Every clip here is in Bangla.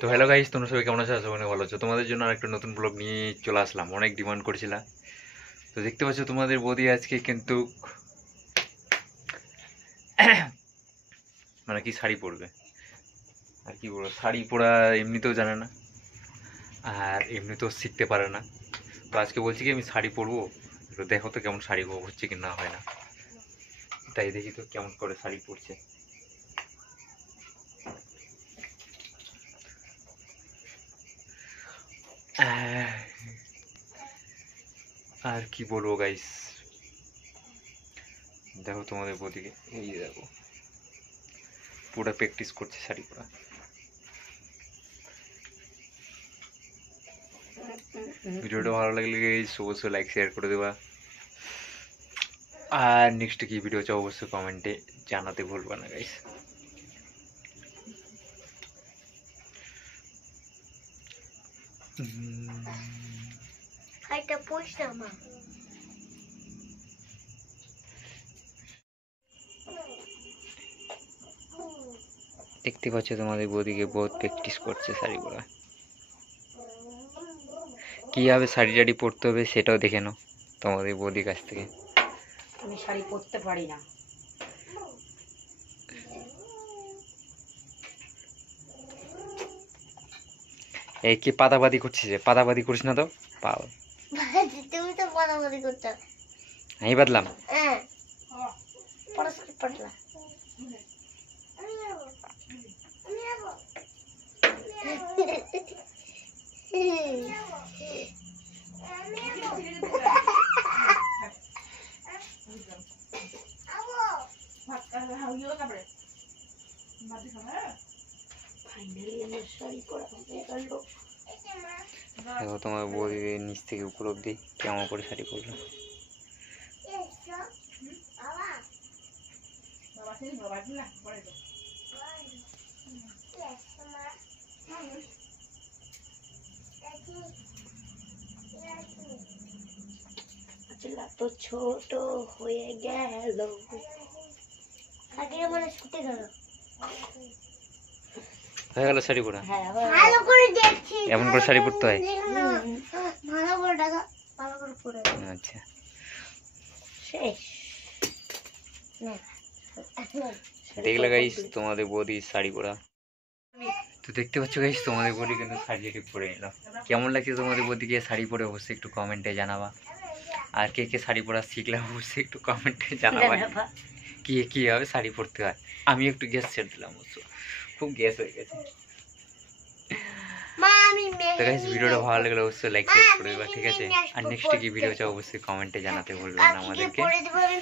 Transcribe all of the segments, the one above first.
তো হ্যালো গাইস, তোমরা সবাই কেমন আছো? আশা করি ভালো আছো। তোমাদের জন্য আরেকটা নতুন ব্লগ নিয়ে চলে আসলাম। অনেক ডিমান্ড করেছিলাম। তো দেখতে পাচ্ছ তোমাদের বৌদি আজকে কিন্তু মানে কি শাড়ি পরবে। আর কি বলবো, শাড়ি পরা এমনিতেও জানে না, আর এমনিতেও শিখতে পারে না। তো আজকে বলছি কি আমি শাড়ি পরবো, তো দেখো তো কেমন শাড়ি হচ্ছে কি না হয় না। তাই দেখি তো কেমন করে শাড়ি পরছে। আর কি বলবো গাইস, দেখো তোমাদের বৌদিকে, এই যে দেখো পুরো প্র্যাকটিস করছে শাড়ি পরা। ভিডিওটা ভালো লাগলে গাইস অবশ্যই লাইক শেয়ার করে দেবা, আর নেক্সট কি ভিডিও চাও অবশ্যই কমেন্টে জানাতে ভুলবা না গাইস। দেখতে পাচ্ছ তোমাদের বৌদিকে বহুত প্র্যাকটিস করছে শাড়ি পরা। কীভাবে শাড়ি টাড়ি পরতে হবে সেটাও দেখে নাও তোমাদের বৌদির কাছ থেকে। আমি শাড়ি পরতে পারি না। এই কি পাতাবাদি করছিস রে? পাতাবাদি করিস না তো, পাও তুমি তো পাতাবাদি করছো। আমি বাদলাম। হ্যাঁ, পড়াশোনা পড়লা। দেখো তোমার বৌদি নিচ থেকে উপর অব্দি কেমন করে শাড়ি পরলো। তো ছোট হয়ে গেল, আগে মানে ছুটে গেল। হয়ে গেল শাড়ি পরা? ভালো করে দেখছি, এমন করে শাড়ি পরতে হয়? ভালো করে দেখা, ভালো করে পরে। আচ্ছা শেষ। দেখলে গাইস তোমাদের বৌদি শাড়ি পরা। তো দেখতে পাচ্ছ গাইস তোমাদের বৌদি কিন্তু শাড়ি টাড়ি পরে নিলাম। কেমন লাগছে তোমাদের বৌদিকে শাড়ি পরে অবশ্যই একটু কমেন্টে জানাবা। আর কে কে শাড়ি পরা শিখলে অবশ্যই একটু কমেন্টে জানাবা কি কীভাবে শাড়ি পরতে হয়। আমি একটু গ্যাস ছেড়ে দিলাম, অবশ্য খুব গ্যাস হয়ে গেছে। তো গাইস ভিডিওটা ভালো লাগলে অবশ্যই লাইক শেয়ার করে দেবা, ঠিক আছে? আর নেক্সট কি ভিডিও চাও অবশ্যই কমেন্টে জানাতে ভুলবেন না আমাদেরকে।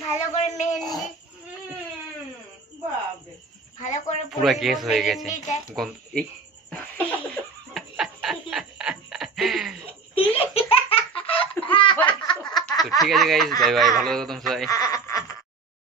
ভালো করে মেহেন্দি, ভালো করে পুরো গ্যাস হয়ে গেছে এই তো ঠিক আছে গাইস, বাই বাই, ভালো থাকো তোমরা সবাই।